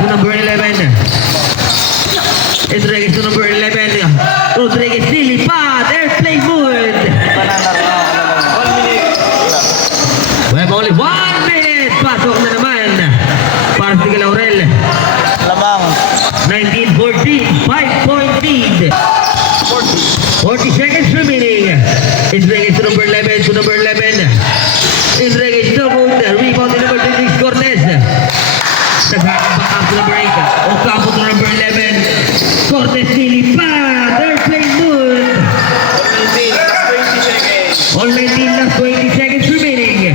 to number 11. Rodriguez to number 11. Rodriguez nilipad. Airplane mode. We have only 1 minute. Pasok na naman. Para sa Laurel. Lamang. 19-14. 5-point lead. 40 seconds remaining. Rodriguez to number 11. To number 11. Rodriguez to rebound to number 26. Cortez. Back up to number 8. Ocampo to number 11. Cortez nilipad. Airplane mode. All 19 last 20 seconds remaining.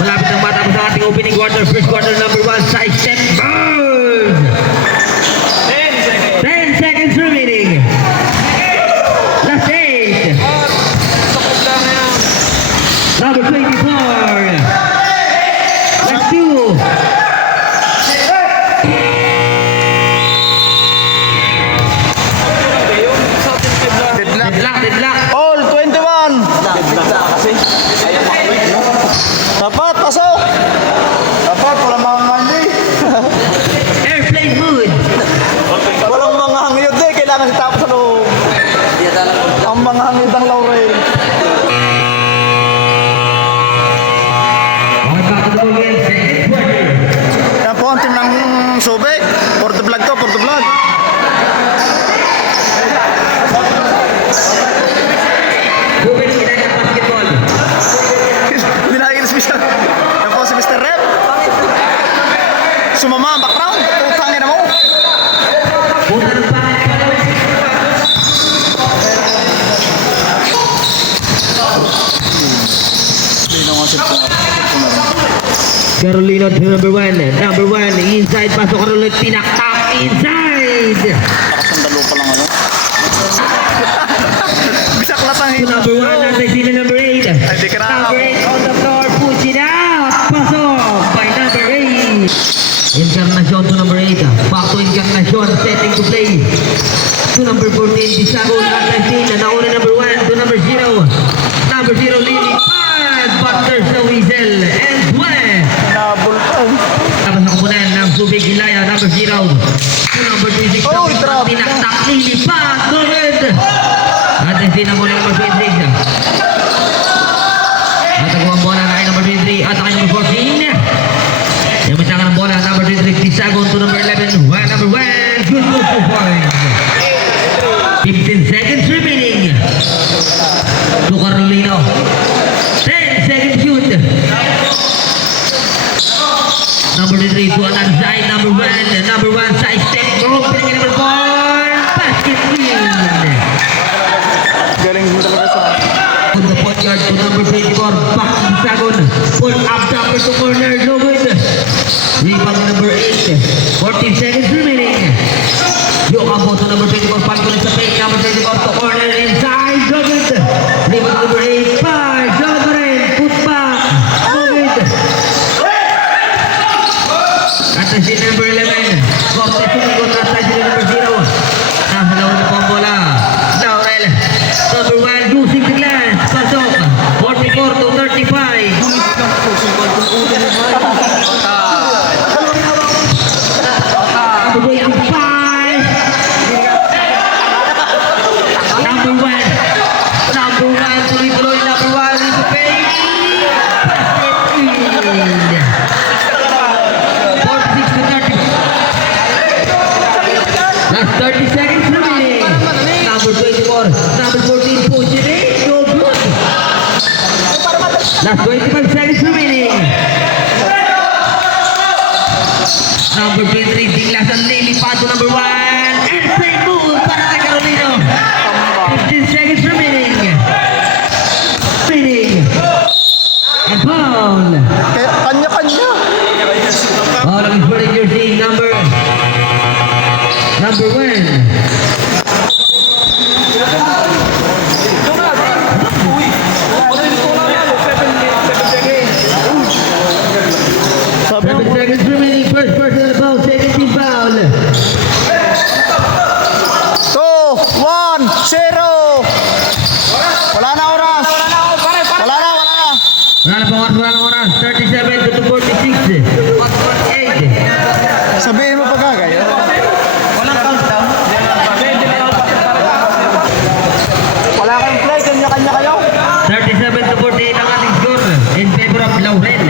Malapit ang matapos ang ating opening quarter. First quarter number 1. Side step. Burn. 10 seconds remaining. Last 8. Number 24. Last 2. Deadlock. All 21. Dapat, pasok. Dapat, walang mga hangin. Airplane mode. Walang mga hangin yun. Kailangan itapos sa loob. Ang mga hangin ng Laurel. Yan po ang team ng Subic. For the vlog to, for the vlog. Basketball. Binagin si Mr. Yan po si Mr. Rep. Sumama ang background. Putangin na mo. Carolina to number 1. Number 1 inside. Pasok Carolina. Tinaktak inside. Nakasandalo pa lang ano. Bisak latang To number 1. Nasa sila number 8. Ay, di ka na. Number 8 on the floor. Push it out. Pasok by number 8. Encarnacion to number 8. Back to Encarnacion. Setting to play. To number 14. Tisago. Nasa sila. Nauna number 1 to number 0. Number 0 lilipad. But there's no whistle. And where? Nabol pa. Tapos ang kunan ng Subic Ilaya, number 0. To number 26, Oh, trap. tinaktak, nilipad, good! At ang sinabol ng number 26. At ang bola na kay number 23, at ang number 14. Yung matangan ng bola, number 23, Tisagon to number 11. Number 1, good move to point. 15 seconds remaining. To Carolino. 10 seconds shoot. Number 3 to another side. Number 1 side step. Opening number 4. Basket in. Galing mo talaga sa... On the point guard to number 24. Back to Sagon. Pull up jumper to corner. No good. Rebound number 8. 14 seconds remaining. Ocampo to number 24. Pagkulit sa paint. Number 24 to corner. Inside. No good. Rebound number 8. Pass. Jogren. Put back. No good. At si number 11. Cortez tumigot na sa number 0. Nasa loob na po ang bola. Laurel. Number 1. Losing the glance. Pasok. 44 to 35. Number 25. Number 1. Number 1. Tuloy-tuloy. Number 1 is the paint. Basket in. 46 to 30. Last 30 seconds remaining. Number 24. Number 14. Push it in. No good. Last 25 seconds remaining. Number 23. Tinglasan nilipad to number 1. Airplane move para kay Carolino. 15 seconds remaining. And foul. Kanya-kanya. All of his running jersey number 1. Sabi 7 mo, seconds remaining. First person on the foul. Second team foul. 2, 1, 0. Wala na oras. Wala na. Wala na oras. 37 to 46. 1.8. Sabihin mo pa kagaya. Walang countdown. Wala kayong play, kanya-kanya kayo. 37 to 48 ang ating score in favor of Lauren.